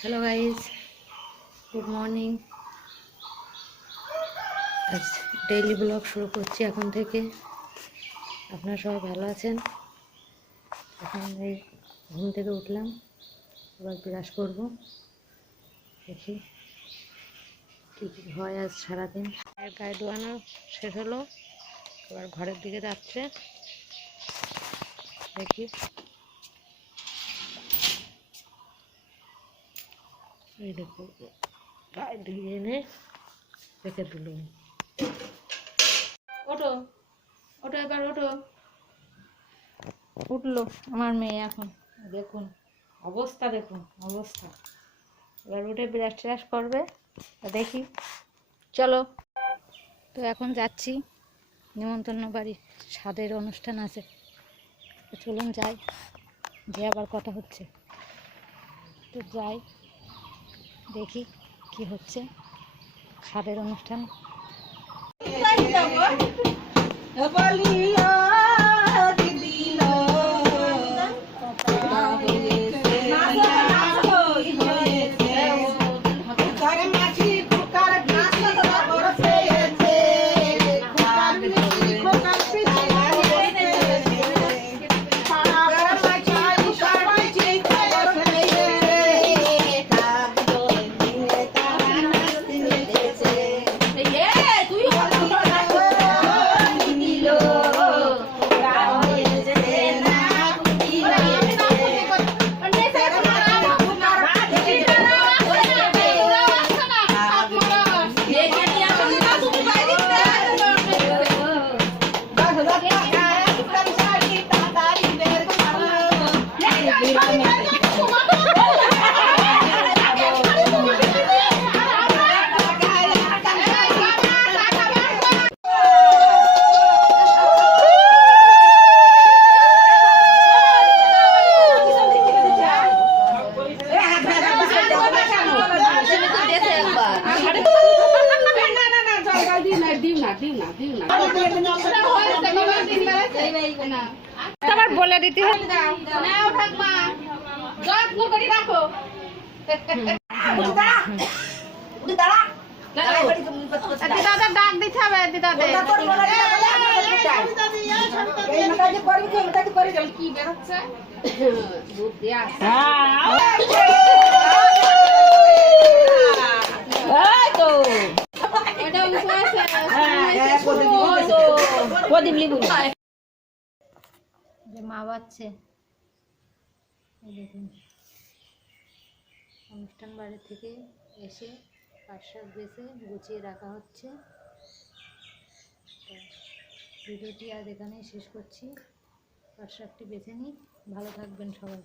Hello guys, good morning. আজ daily blog শুরু করছি এখন থেকে। আপনারা সবাই ভালো আছেন? এখন এই ঘুম থেকে উঠলাম, এবার ব্রাশ করব। দেখি কী কী হয় আজ সারাদিন। গায়ে ধোয়ানো শেষ হলো, এবার ঘরের দিকে যাচ্ছে। দেখি এই দেখো, গায়ে ধুয়ে এনে রেখে দিলাম। ওঠো ওঠো, এবার ওঠো। উঠলো আমার মেয়ে, এখন দেখুন অবস্থা, দেখুন অবস্থা। এবার উঠে ব্রাশ ট্রাশ করবে, দেখি। চলো, তো এখন যাচ্ছি নিমন্ত্রণ বাড়ি, স্বাদের অনুষ্ঠান আছে। তো চলুন যাই, যে আবার কথা হচ্ছে। তো যাই, দেখি কি হচ্ছে স্বাদের অনুষ্ঠান। আবার বলে দিতে হবে, ডাক দিতে হবে দিদাদের। কি বেরোচ্ছে যে মা বাচ্ছে। দেখুন অনুষ্ঠান বাড়ি থেকে এসে পাট শাক বেছে গুছিয়ে রাখা হচ্ছে। তো ভিডিওটি আজ এখানেই শেষ করছি। পাট শাকটি বেছে নিই। ভালো থাকবেন সবাই।